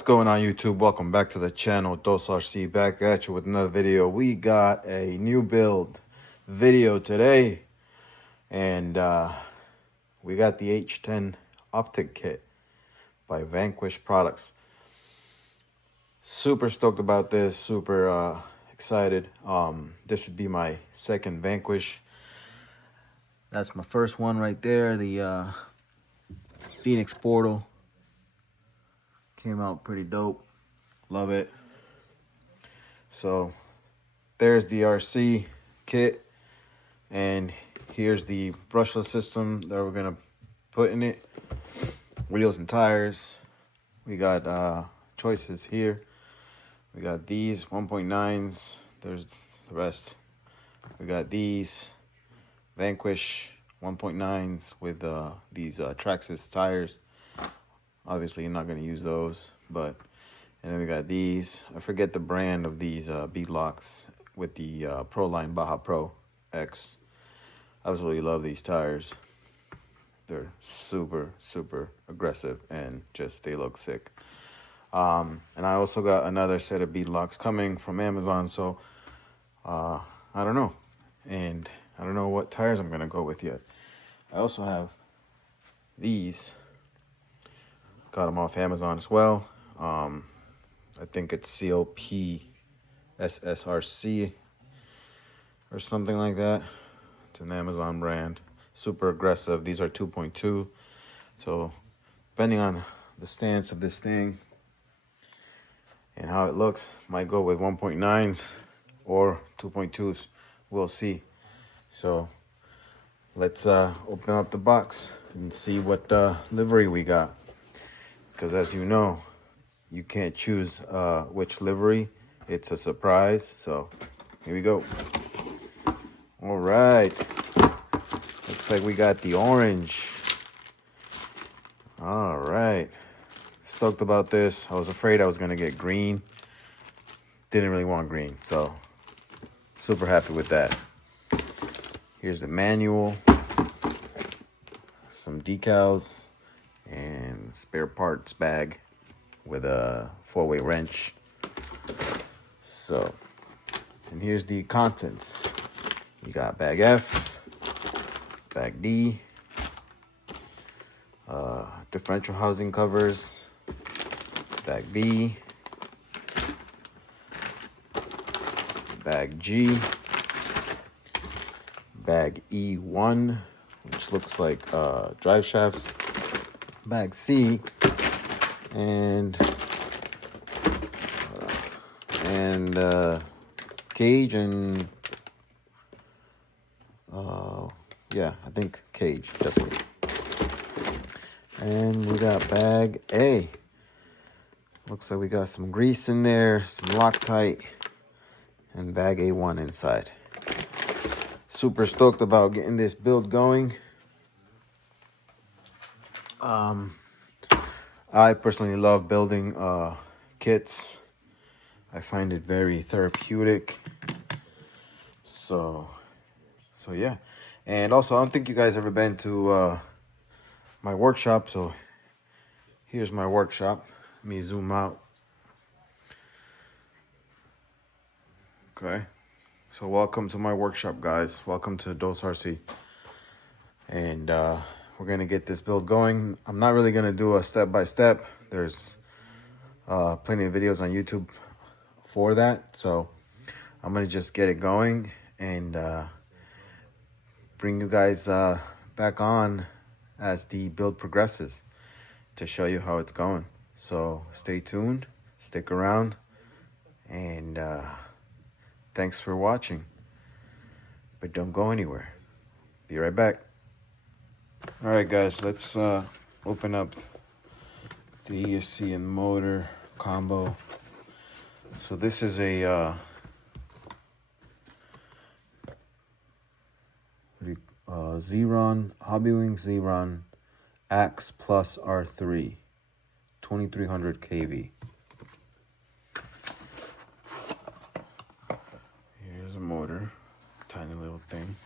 What's going on, YouTube? Welcome back to the channel. DosRC back at you with another video. We got a new build video today, and we got the H10 Optic kit by Vanquish products. Super stoked about this, super excited. This would be my second Vanquish. That's my first one right there, the Phoenix Portal. Came out pretty dope. Love it. So there's the RC kit, and here's the brushless system that we're gonna put in it. Wheels and tires. We got choices here. We got these 1.9s. There's the rest. We got these Vanquish 1.9s with these Traxxas tires. Obviously, you're not gonna use those, but. And then we got these. I forget the brand of these bead locks with the Pro Line Baja Pro X. I absolutely love these tires. They're super, super aggressive and just they look sick. And I also got another set of bead locks coming from Amazon. So I don't know. And I don't know what tires I'm going to go with yet. I also have these. Got them off Amazon as well. I think it's COPSSRC or something like that. It's an Amazon brand. Super aggressive. These are 2.2. So depending on the stance of this thing and how it looks, might go with 1.9s or 2.2s. We'll see. So let's open up the box and see what livery we got. Because as you know, you can't choose which livery. It's a surprise. So here we go. All right. Looks like we got the orange. All right. Stoked about this. I was afraid I was going to get green. Didn't really want green. So super happy with that. Here's the manual. Some decals and spare parts bag with a 4-way wrench. So, and here's the contents. You got bag F, bag D, differential housing covers, bag B, bag G, bag E1, which looks like drive shafts, bag C, and cage and yeah, I think cage definitely. And we got bag A. Looks like we got some grease in there, some Loctite, and bag A1 inside. Super stoked about getting this build going. I personally love building kits. I find it very therapeutic. So yeah. And also, I don't think you guys ever been to my workshop. So here's my workshop. Let me zoom out. Okay. So welcome to my workshop, guys. Welcome to DosRC. And we're going to get this build going. I'm not really going to do a step-by-step. There's plenty of videos on YouTube for that. So I'm going to just get it going and bring you guys back on as the build progresses to show you how it's going. So stay tuned, stick around, and thanks for watching. But don't go anywhere. Be right back. All right, guys, let's open up the ESC and motor combo. So this is a Xeron, Hobbywing Xeron Axe Plus R3, 2300 kV. Here's a motor, tiny little thing.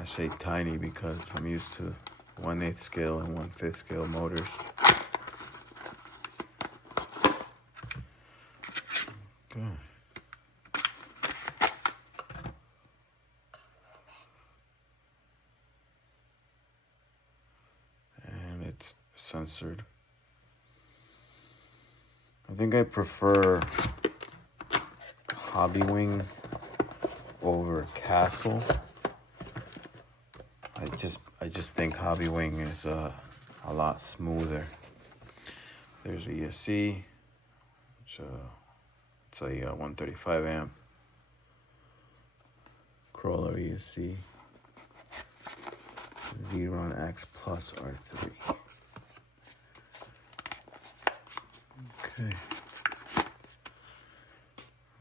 I say tiny because I'm used to 1/8 scale and 1/5 scale motors. censored. I think I prefer Hobby Wing over Castle. I just think Hobby Wing is a lot smoother. There's the ESC, which it's a 135 amp crawler ESC. Xeron X Plus R3. Okay.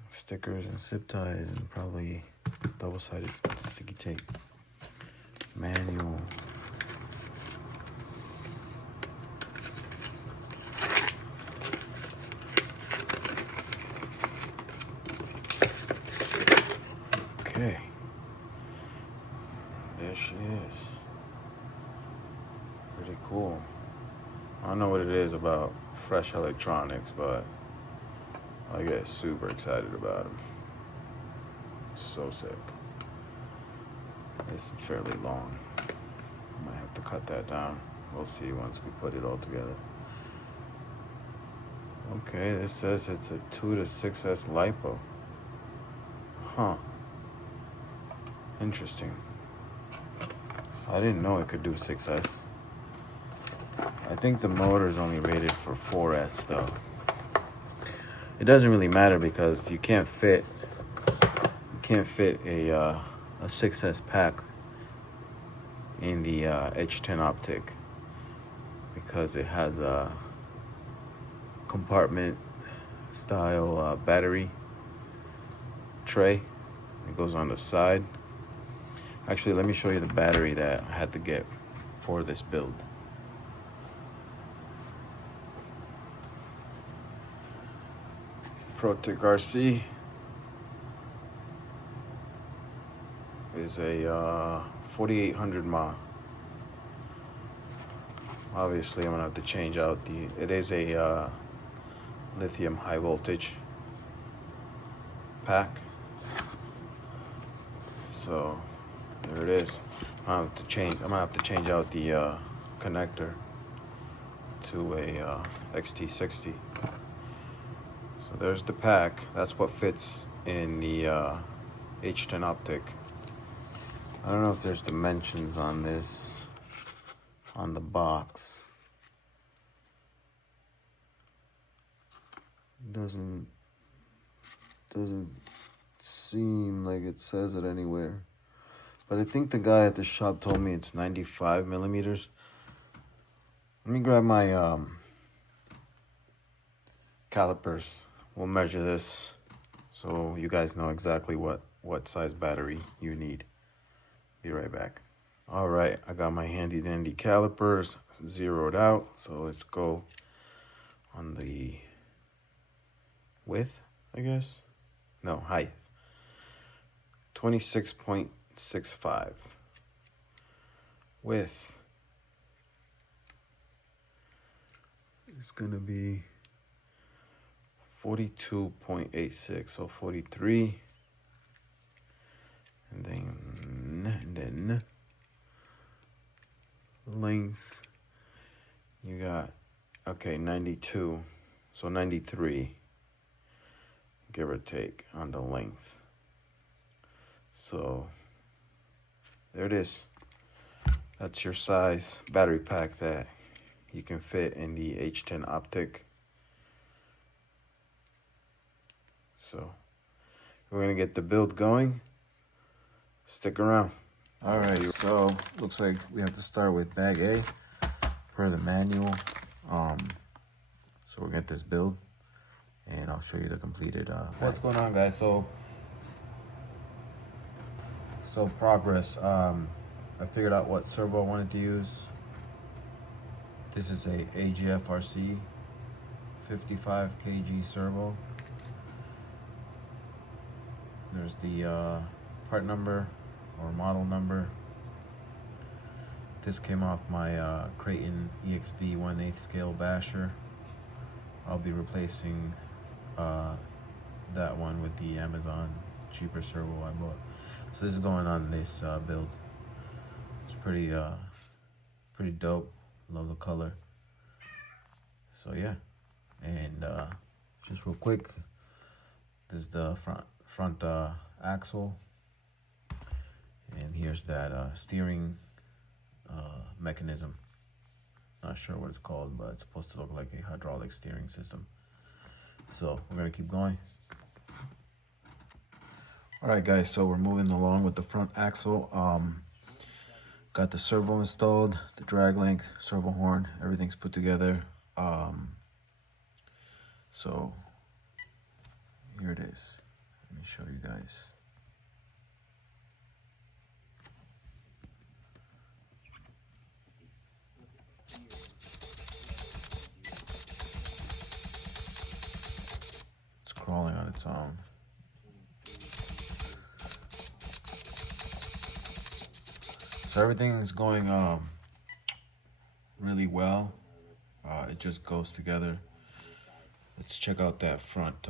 Stickers and zip ties and probably double-sided sticky tape. Manual. Okay. There she is. Pretty cool. I don't know what it is about fresh electronics, but I get super excited about them. So sick. It's fairly long. Might have to cut that down. We'll see once we put it all together. Okay, this says it's a 2 to 6S LiPo. Huh. Interesting. I didn't know it could do 6S. I think the motor is only rated for 4S though. It doesn't really matter because you can't fit a 6S pack in the H10 Optic because it has a compartment style battery tray. It goes on the side. Actually, let me show you the battery that I had to get for this build. Protec RC is a 4800 mAh. Obviously, I'm gonna have to change out it is a lithium high voltage pack. So there it is. I'm gonna have to change out the connector to a XT60. So there's the pack. That's what fits in the H10 Optic. I don't know if there's dimensions on this on the box. Doesn't seem like it says it anywhere. But I think the guy at the shop told me it's 95 millimeters. Let me grab my calipers. We'll measure this so you guys know exactly what size battery you need. Be right back. All right, I got my handy dandy calipers zeroed out. So let's go on the width, I guess. No, height. 26.65. Width is gonna be 42.86, so 43. And then length, you got, okay, 92, so 93, give or take, on the length. So there it is. That's your size battery pack that you can fit in the H10 Optic. So we're gonna get the build going. Stick around. All right, so looks like we have to start with bag A per the manual. So we'll get this build and I'll show you the completed what's going on, guys. So progress. I figured out what servo I wanted to use. This is a AGF RC 55 kg servo. There's the part number or model number. This came off my Creighton EXB 1/8 scale basher. I'll be replacing that one with the Amazon cheaper servo I bought. So this is going on this build. It's pretty dope. Love the color. So yeah, and just real quick, this is the front axle, and here's that steering mechanism. Not sure what it's called, but it's supposed to look like a hydraulic steering system. So we're gonna keep going. All right, guys, so we're moving along with the front axle. Got the servo installed, the drag length, servo horn, everything's put together. So here it is. Let me show you guys. It's crawling on its own. So everything's going really well. It just goes together. Let's check out that front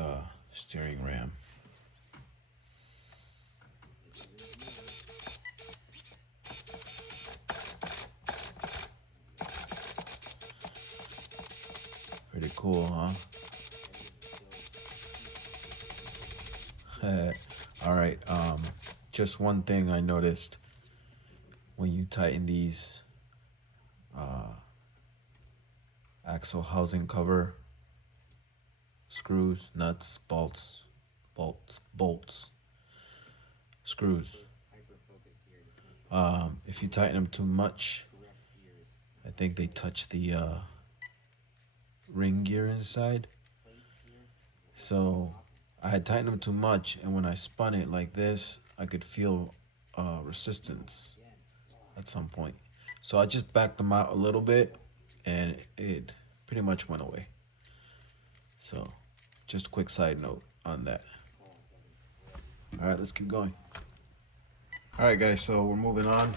steering ram. Pretty cool, huh? All right, just one thing I noticed when you tighten these axle housing cover screws, nuts, bolts, screws. If you tighten them too much, I think they touch the ring gear inside. So I had tightened them too much, and when I spun it like this, I could feel resistance at some point. So I just backed them out a little bit, and it pretty much went away. So just a quick side note on that. All right, let's keep going. All right, guys, so we're moving on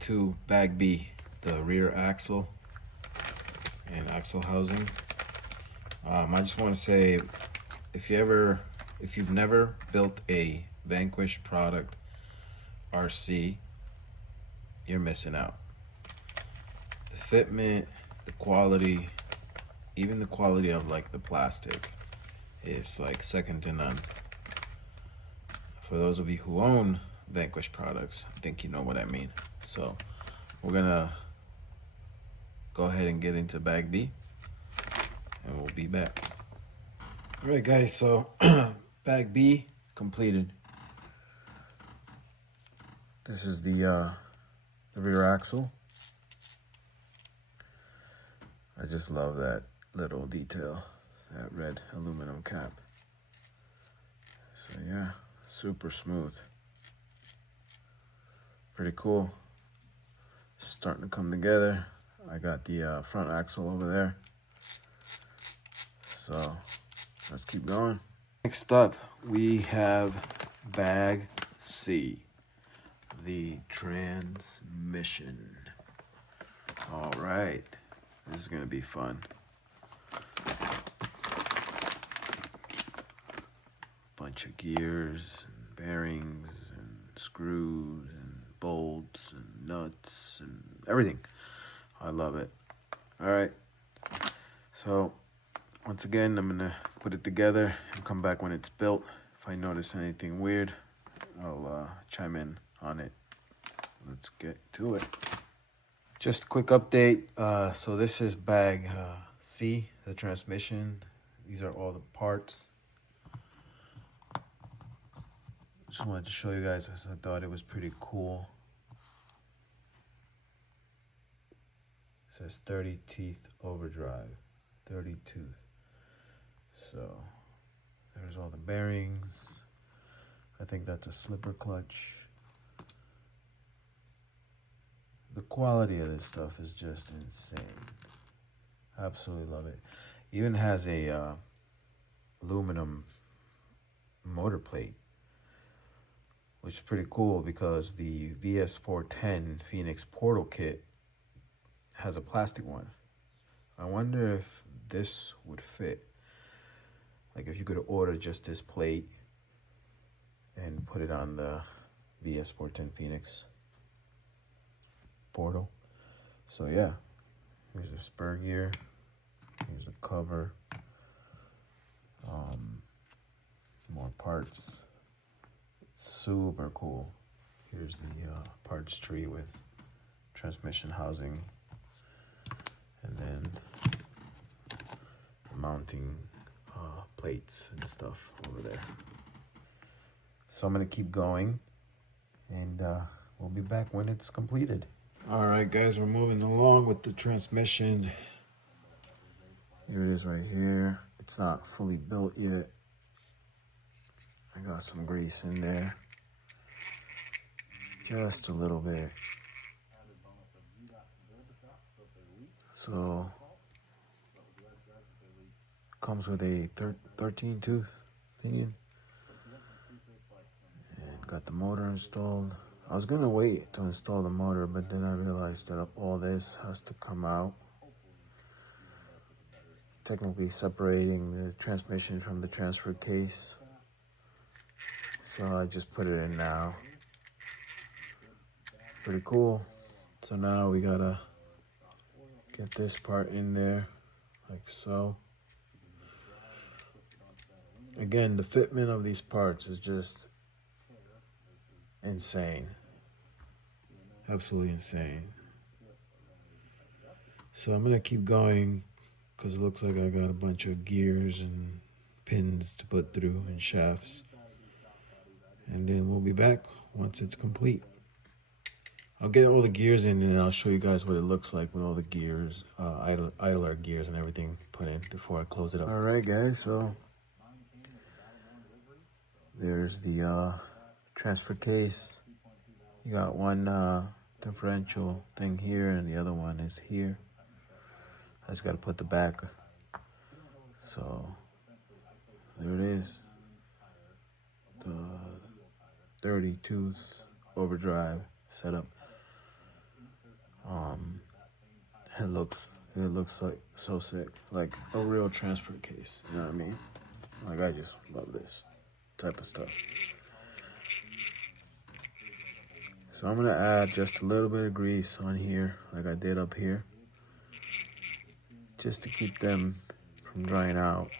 to bag B, the rear axle and axle housing. I just want to say, if you've never built a Vanquish product RC, you're missing out. The fitment, the quality, even the quality of like the plastic is like second to none. For those of you who own Vanquish products, I think you know what I mean. So we're gonna go ahead and get into bag B, and we'll be back. All right, guys, so bag B completed. This is the rear axle. I just love that little detail, that red aluminum cap. So yeah, super smooth. Pretty cool. Starting to come together. I got the front axle over there. So let's keep going. Next up, we have bag C, the transmission. All right, this is gonna be fun. Bunch of gears and bearings and screws and bolts and nuts and everything. I love it. All right, so once again, I'm gonna put it together and come back when it's built. If I notice anything weird, I'll chime in on it. Let's get to it. Just a quick update. So this is bag C, the transmission. These are all the parts. Just wanted to show you guys because I thought it was pretty cool. It says 30 teeth overdrive, 30 tooth. So there's all the bearings. I think that's a slipper clutch. The quality of this stuff is just insane. Absolutely love it. Even has a aluminum motor plate, which is pretty cool because the VS410 Phoenix Portal Kit has a plastic one. I wonder if this would fit. Like if you could order just this plate and put it on the VS410 Phoenix Portal. So yeah, here's the spur gear. Here's the cover. More parts. Super cool. Here's the parts tree with transmission housing, and then the mounting plates and stuff over there. So I'm gonna keep going, and we'll be back when it's completed. All right, guys, we're moving along with the transmission. Here it is right here. It's not fully built yet. I got some grease in there. Just a little bit. So, comes with a 13 tooth pinion. And got the motor installed. I was gonna wait to install the motor, but then I realized that all this has to come out. Technically separating the transmission from the transfer case. So I just put it in now. Pretty cool. So now we gotta get this part in there, like so. Again, the fitment of these parts is just insane. Absolutely insane. So I'm gonna keep going because it looks like I got a bunch of gears and pins to put through and shafts. And then we'll be back once it's complete. I'll get all the gears in and I'll show you guys what it looks like with all the gears, idler gears and everything put in before I close it up. All right, guys, so there's the transfer case. You got one differential thing here and the other one is here. I just got to put the back. So there it is. The 30 tooth overdrive setup. It looks like so sick, like a real transfer case. You know what I mean? Like, I just love this type of stuff. So I'm gonna add just a little bit of grease on here, like I did up here, just to keep them from drying out,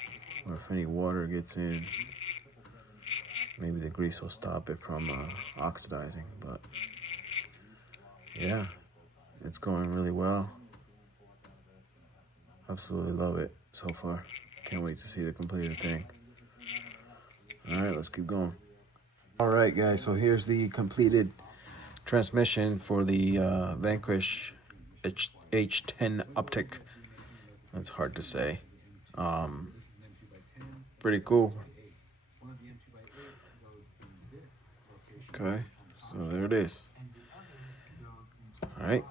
or if any water gets in, maybe the grease will stop it from oxidizing. But yeah, it's going really well. Absolutely love it so far. Can't wait to see the completed thing. All right, let's keep going. All right, guys, so here's the completed transmission for the Vanquish H10 Optic. That's hard to say. Pretty cool. Okay, so there it is. All right,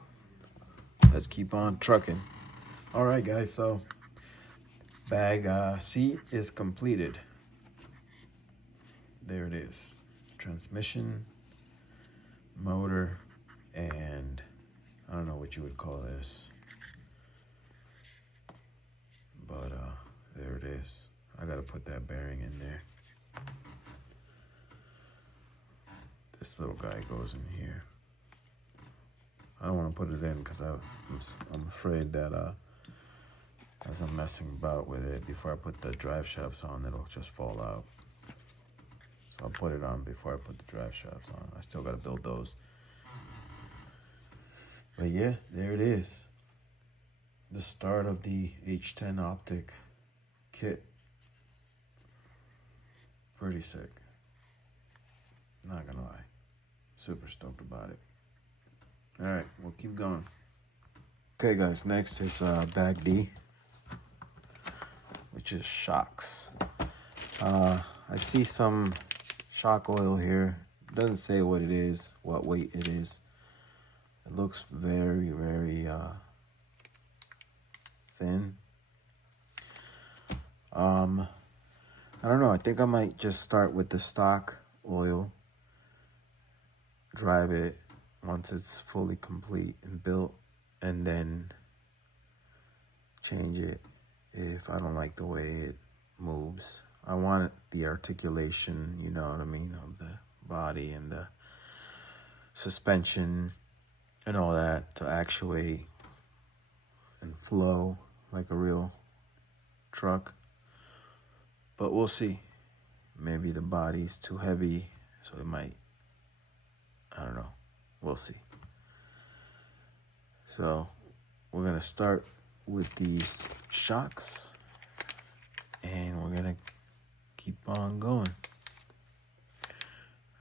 let's keep on trucking. All right, guys, so bag C is completed. There it is. Transmission, motor, and I don't know what you would call this, but there it is. I gotta put that bearing in there. This little guy goes in here. I don't want to put it in because I'm afraid that as I'm messing about with it, before I put the drive shafts on, it'll just fall out. So I'll put it on before I put the drive shafts on. I still got to build those. But yeah, there it is. The start of the H10 Optic kit. Pretty sick. Not gonna lie. Super stoked about it. Alright, we'll keep going. Okay, guys, next is bag D, which is shocks. I see some shock oil here. It doesn't say what it is, what weight it is. It looks very, very thin. I don't know. I think I might just start with the stock oil. Drive it once it's fully complete and built, and then change it if I don't like the way it moves. I want the articulation, you know what I mean, of the body and the suspension and all that to actuate and flow like a real truck. But we'll see. Maybe the body's too heavy, so it might, I don't know. We'll see. So we're gonna start with these shocks, and we're gonna keep on going.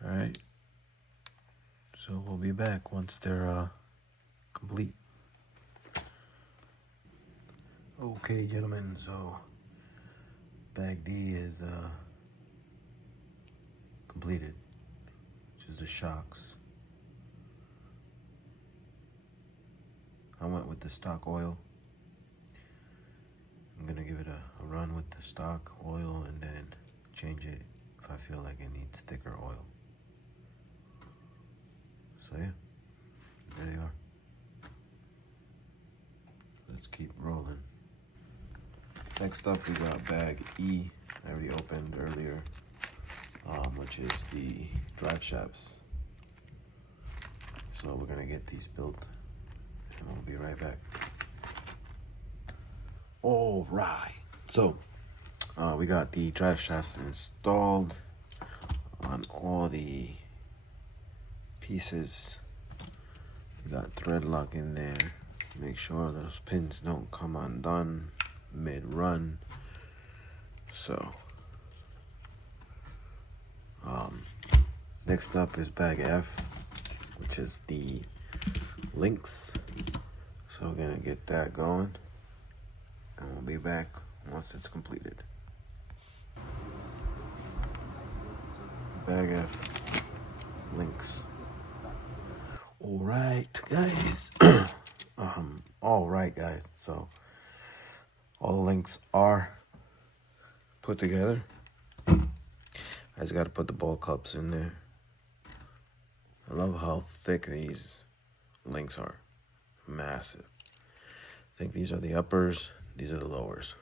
All right. So we'll be back once they're complete. Okay, gentlemen. So bag D is completed, which is the shocks. I went with the stock oil. I'm gonna give it a run with the stock oil and then change it if I feel like it needs thicker oil. So yeah, there they are. Let's keep rolling. Next up, we got bag E. I already opened earlier, which is the drive shafts. So we're gonna get these built, and we'll be right back. All right. So we got the drive shafts installed on all the pieces. We got thread lock in there. Make sure those pins don't come undone mid-run. So next up is bag F, which is the links. So we're gonna get that going, and we'll be back once it's completed. Bag F, links. All right, guys. All right, guys. So all the links are put together. I just got to put the ball cups in there. I love how thick these links are. Massive. I think these are the uppers. These are the lowers.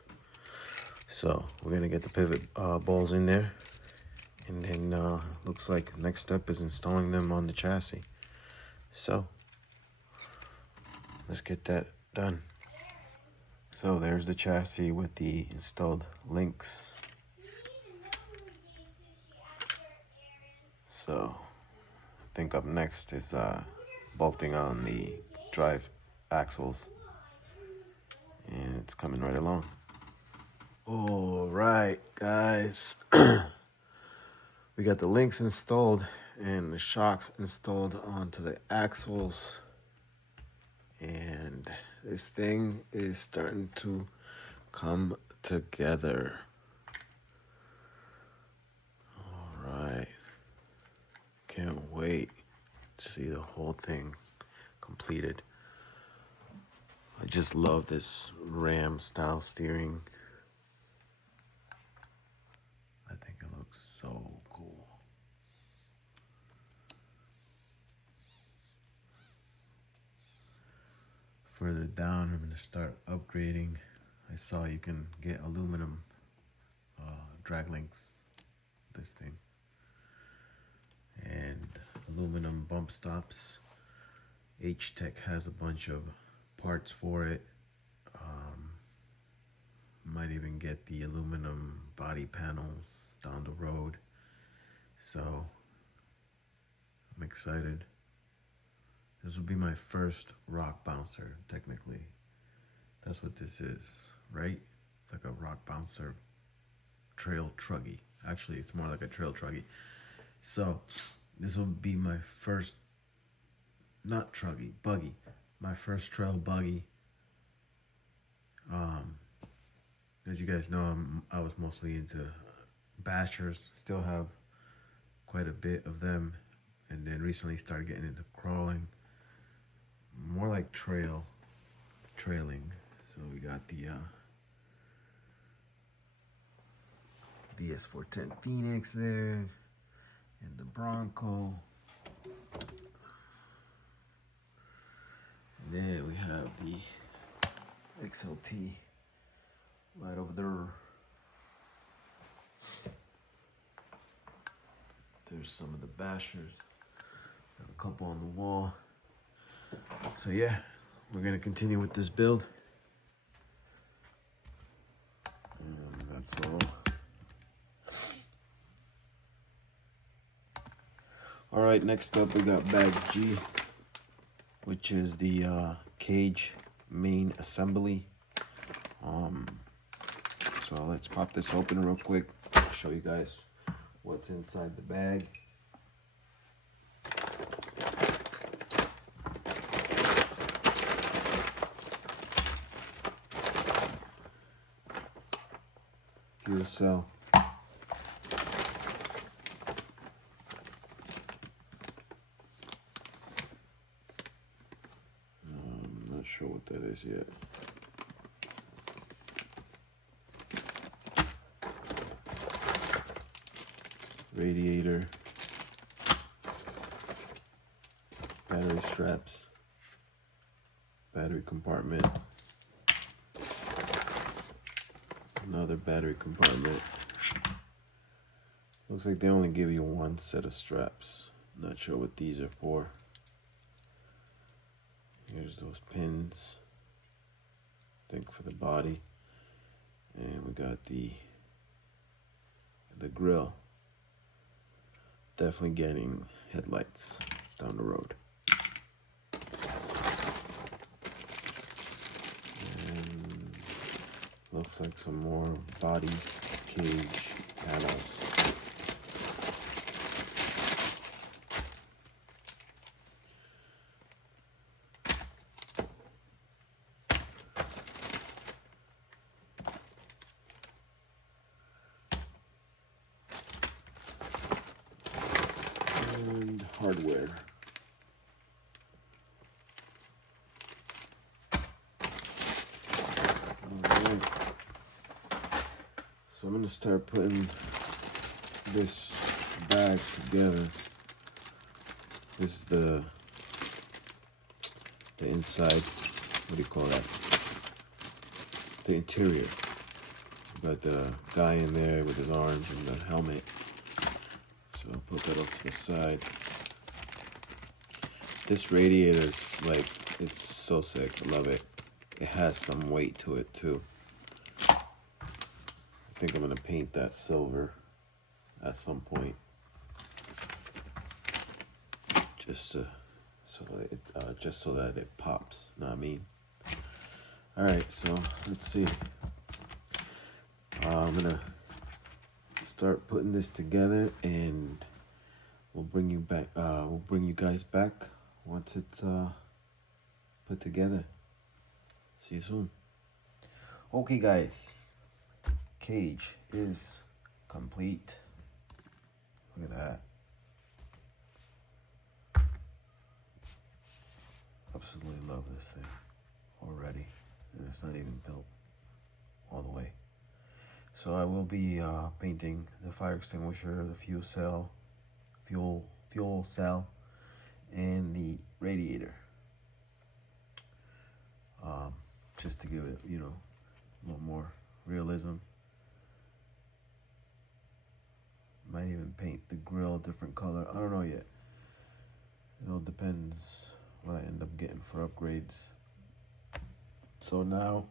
So we're going to get the pivot balls in there. And then looks like next step is installing them on the chassis. So let's get that done. So there's the chassis with the installed links. So I think up next is bolting on the drive axles. And it's coming right along. All right, guys. We got the links installed and the shocks installed onto the axles. And this thing is starting to come together. All right. Can't wait to see the whole thing completed. I just love this Ram style steering. I think it looks so cool. Further down, I'm going to start upgrading. I saw you can get aluminum drag links, this thing, and aluminum bump stops. H10 has a bunch of parts for it. Might even get the aluminum body panels down the road. So I'm excited. This will be my first rock bouncer, technically. That's what this is, right? It's like a rock bouncer trail truggy. Actually, it's more like a trail truggy. So this will be my first, not truggy, buggy. My first trail buggy. As you guys know, I was mostly into bashers. Still have quite a bit of them. And then recently started getting into crawling. More like trailing. So we got the VS410 Phoenix there. And the Bronco. And then we have the XLT right over there. There's some of the bashers. Got a couple on the wall. So yeah, we're gonna continue with this build. So, all right, next up we got bag G, which is the cage main assembly. So let's pop this open real quick, show you guys what's inside the bag. Fuel cell. I'm not sure what that is yet. Radiator, battery straps, battery compartment, another battery compartment. Looks like they only give you one set of straps. Not sure what these are for. Here's those pins, I think for the body, and we got the grill. Definitely getting headlights down the road. And looks like some more body cage panels. And hardware. Alright. So I'm gonna start putting this bag together. This is the inside, what do you call that? The interior. Got the guy in there with his arms and the helmet. So I'll put that off to the side. This radiator is like, it's so sick. I love it. It has some weight to it too. I think I'm gonna paint that silver at some point, just so that it pops. Know what I mean? All right, so let's see. I'm gonna start putting this together, and we'll bring you back. We'll bring you guys back once it's put together. See you soon. Okay, guys, cage is complete. Look at that. Absolutely love this thing already, and it's not even built all the way. So I will be painting the fire extinguisher, the fuel cell, and the radiator, just to give it, a little more realism. Might even paint the grill a different color. I don't know yet. It all depends what I end up getting for upgrades. So now,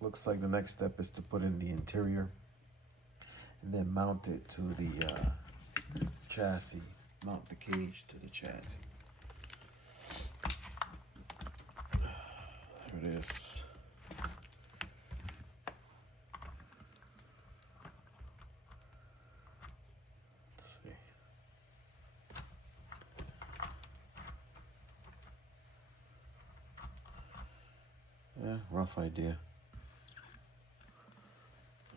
looks like the next step is to put in the interior and then mount it to the chassis. Mount the cage to the chassis. There it is. Let's see. Yeah, rough idea.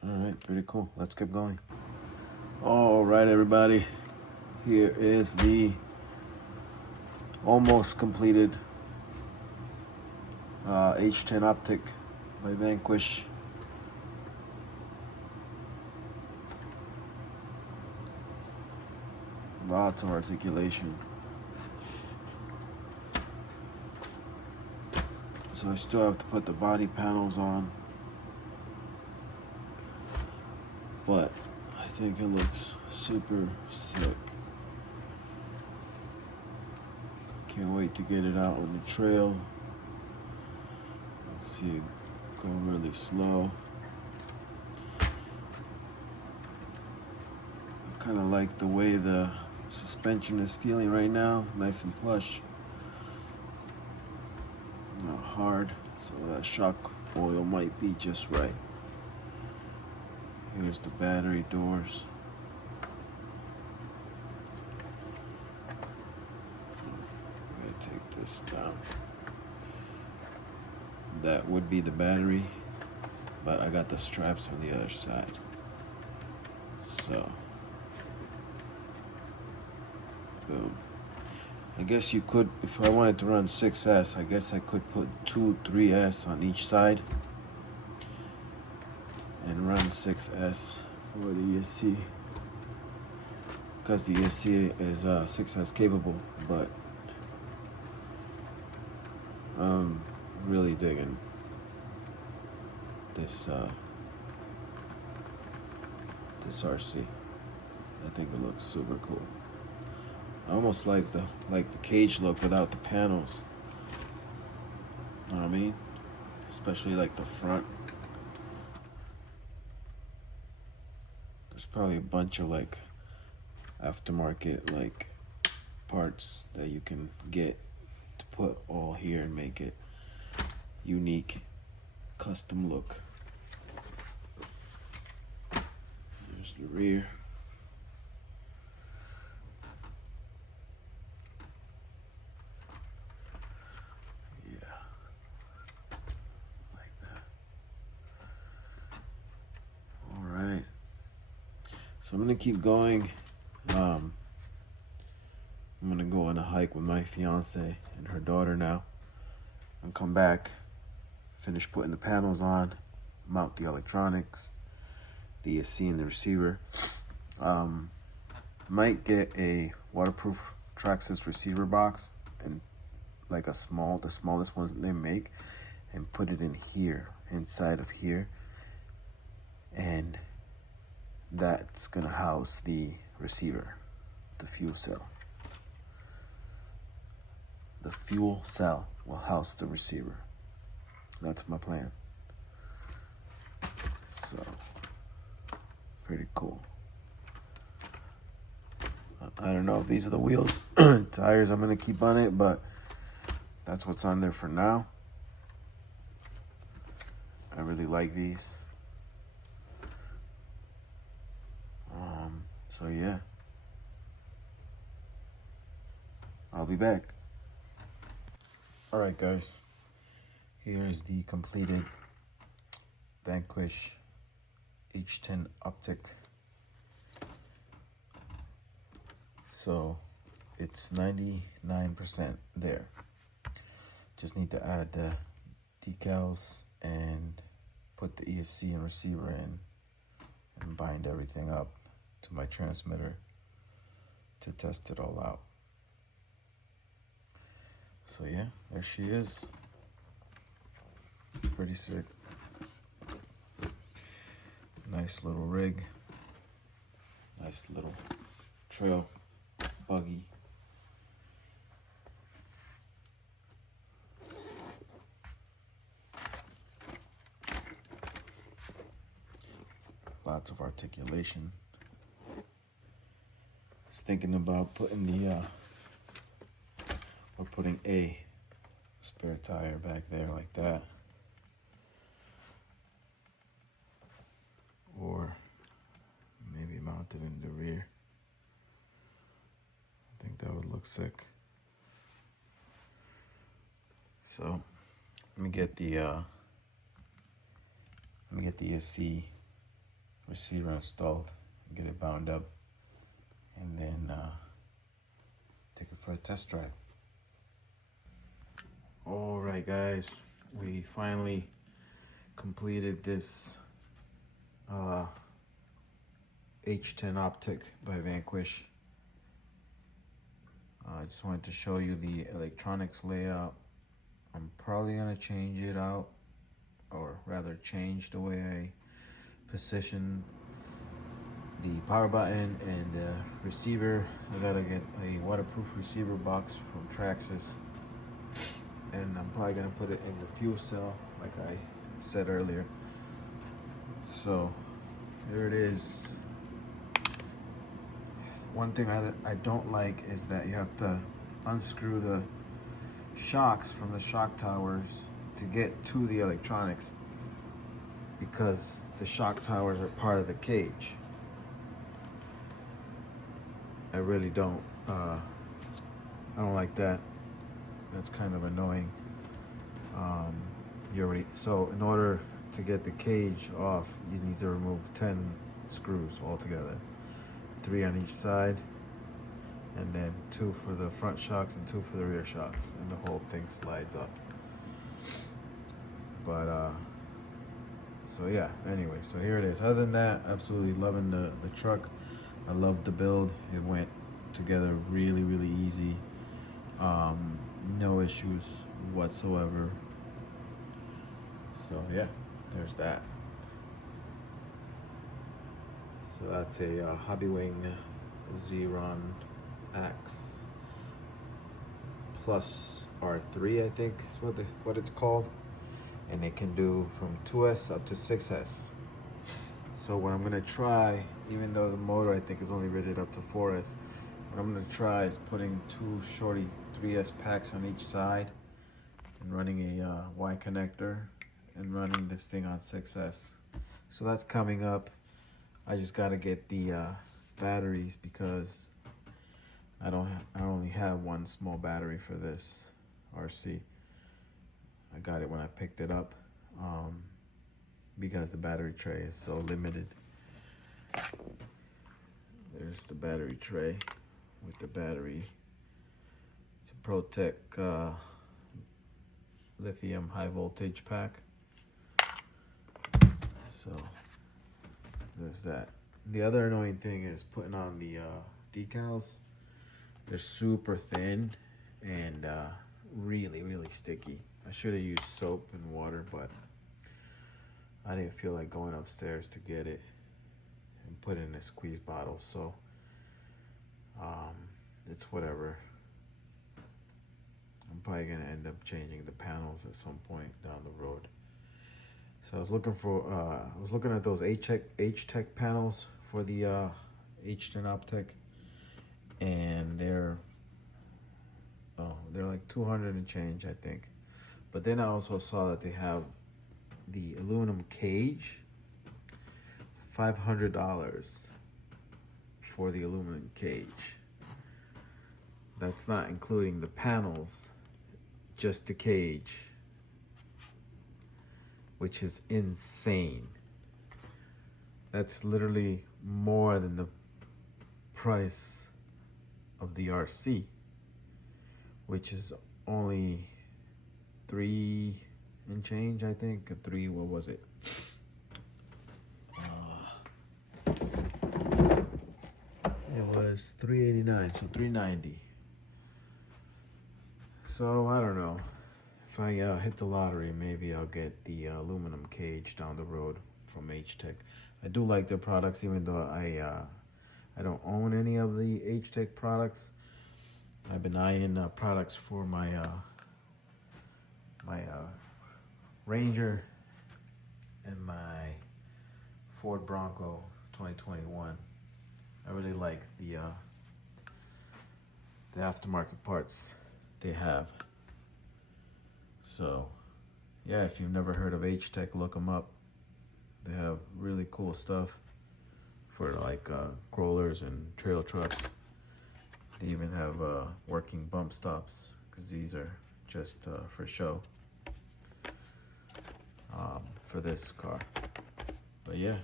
All right, pretty cool. Let's keep going. All right, everybody. Here is the almost completed H10 Optic by Vanquish. Lots of articulation. So I still have to put the body panels on, but I think it looks super sick. Can't wait to get it out on the trail. Let's see, go really slow. kind of like the way the suspension is feeling right now, nice and plush, not hard, so that shock oil might be just right. Here's the battery doors. I'm gonna take this down. That would be the battery, but I got the straps on the other side. So, boom. I guess you could, if I wanted to run 6S, I guess I could put 2 3S on each side and run 6S for the ESC, because the ESC is 6S capable, but I'm really digging this this RC. I think it looks super cool. I almost like the cage look without the panels. You know what I mean? Especially like the front. There's probably a bunch of like aftermarket like parts that you can get to put all here and make it unique, custom look. There's the rear. So I'm gonna keep going. I'm gonna go on a hike with my fiance and her daughter now, and come back, finish putting the panels on, mount the electronics, the ESC and the receiver. Might get a waterproof Traxxas receiver box and like the smallest ones they make, and put it in here, inside of here, and that's gonna house the receiver, the fuel cell. The fuel cell will house the receiver. That's my plan. So, pretty cool. I don't know if these are the wheels, tires I'm gonna keep on it, but that's what's on there for now. I really like these. So yeah, I'll be back. All right, guys, here's the completed Vanquish H10 Optic. So it's 99% there. Just need to add the decals and put the ESC and receiver in and bind everything up to my transmitter to test it all out. So yeah, there she is. Pretty sick. Nice little rig. Nice little trail buggy. Lots of articulation. Thinking about putting putting a spare tire back there like that, or maybe mount it in the rear. I think that would look sick. So let me get the ESC receiver installed, get it bound up, and then take it for a test drive. All right, guys, we finally completed this H10 Optic by Vanquish. I just wanted to show you the electronics layout. I'm probably gonna change it out, or rather change the way I position the power button and the receiver. I gotta get a waterproof receiver box from Traxxas, and I'm probably gonna put it in the fuel cell like I said earlier. So there it is. one thing I don't like is that you have to unscrew the shocks from the shock towers to get to the electronics, because the shock towers are part of the cage. I really don't. I don't like that. That's kind of annoying. So in order to get the cage off, you need to remove 10 screws altogether, 3 on each side, and then 2 for the front shocks and 2 for the rear shocks, and the whole thing slides up. But so yeah, anyway, so here it is. Other than that, absolutely loving the truck. I love the build. It went together really, really easy. No issues whatsoever. So yeah, there's that. So that's a Hobbywing Xeron X Plus R3, I think is what it's called. And it can do from 2S up to 6S. So what I'm gonna try, even though the motor I think is only rated up to 4S, what I'm gonna try is putting 2 shorty 3S packs on each side and running a Y connector and running this thing on 6S. So that's coming up. I just gotta get the batteries, because I only have one small battery for this RC. I got it when I picked it up, because the battery tray is so limited. There's the battery tray with the battery. It's a ProTech lithium high voltage pack. So there's that. The other annoying thing is putting on the decals. They're super thin and really, really sticky. I should have used soap and water, but I didn't feel like going upstairs to get it and put it in a squeeze bottle. So it's whatever. I'm probably gonna end up changing the panels at some point down the road. So I was looking at those H10 panels for the H10 Optic, and they're like 200 and change, I think. But then I also saw that they have the aluminum cage, $500 for the aluminum cage. That's not including the panels, just the cage, which is insane. That's literally more than the price of the RC, which is only 3 and change, I think. What was it? It was $389, so $390. So I don't know. If I hit the lottery, maybe I'll get the aluminum cage down the road from H10. I do like their products, even though I don't own any of the H10 products. I've been eyeing products for my Ranger and my Ford Bronco 2021. I really like the aftermarket parts they have. So yeah, if you've never heard of H10, look them up. They have really cool stuff for like crawlers and trail trucks. They even have working bump stops, because these are just for show for this car. But yeah,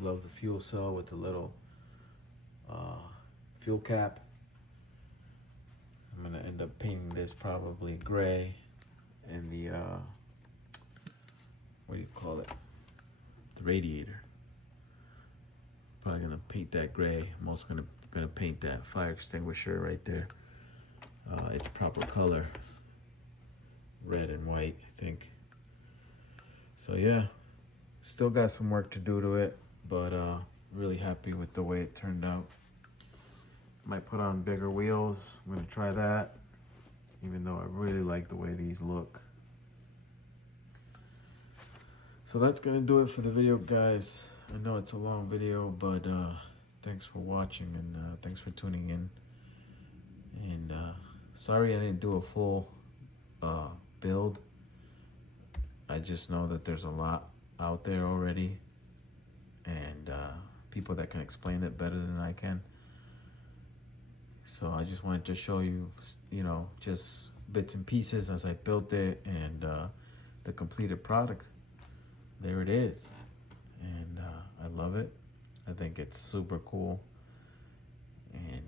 love the fuel cell with the little fuel cap. I'm gonna end up painting this probably gray, and the what do you call it? The radiator. Probably gonna paint that gray. I'm also gonna paint that fire extinguisher right there. It's proper color, red and white, I think. So yeah, still got some work to do to it, but really happy with the way it turned out. Might put on bigger wheels. I'm gonna try that, even though I really like the way these look. So that's gonna do it for the video, guys. I know it's a long video, but thanks for watching, and thanks for tuning in. And sorry I didn't do a full build. I just know that there's a lot out there already, and people that can explain it better than I can. So I just wanted to show you, just bits and pieces as I built it, and the completed product. There it is, and I love it. I think it's super cool, and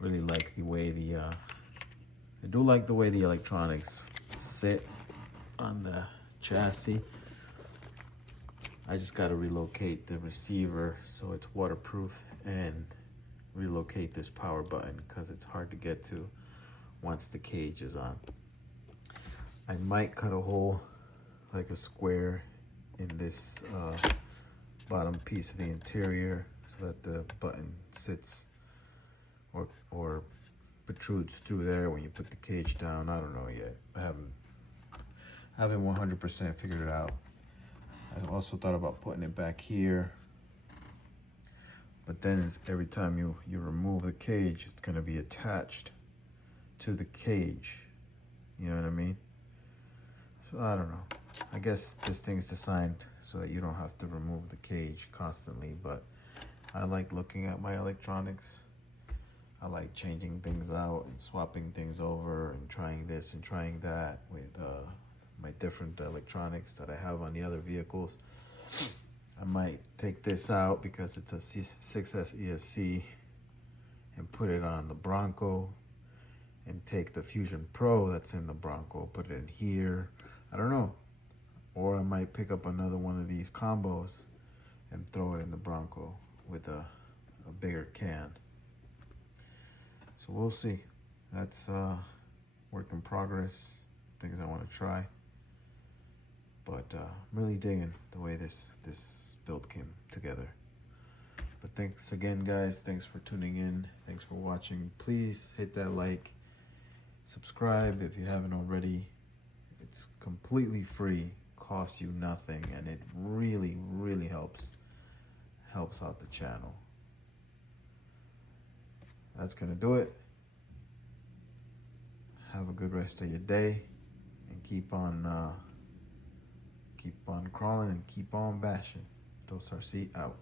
really like the way I do like the way the electronics sit on the chassis. I just got to relocate the receiver so it's waterproof, and relocate this power button because it's hard to get to once the cage is on. I might cut a hole, like a square, in this bottom piece of the interior so that the button sits or protrudes through there when you put the cage down. I don't know yet. I haven't 100% figured it out. I also thought about putting it back here, but then every time you remove the cage, it's going to be attached to the cage. You know what I mean? So I don't know. I guess this thing's designed so that you don't have to remove the cage constantly, but I like looking at my electronics. I like changing things out and swapping things over and trying this and trying that with my different electronics that I have on the other vehicles. I might take this out because it's a 6S ESC and put it on the Bronco, and take the Fusion Pro that's in the Bronco, put it in here. I don't know. Or I might pick up another one of these combos and throw it in the Bronco with a bigger can. So we'll see. That's work in progress, things I want to try. But I'm really digging the way this build came together. But thanks again, guys. Thanks for tuning in. Thanks for watching. Please hit that like. Subscribe if you haven't already. It's completely free, costs you nothing, and it really, really helps out the channel. That's gonna do it. Have a good rest of your day, and keep on crawling and keep on bashing. Dos RC out.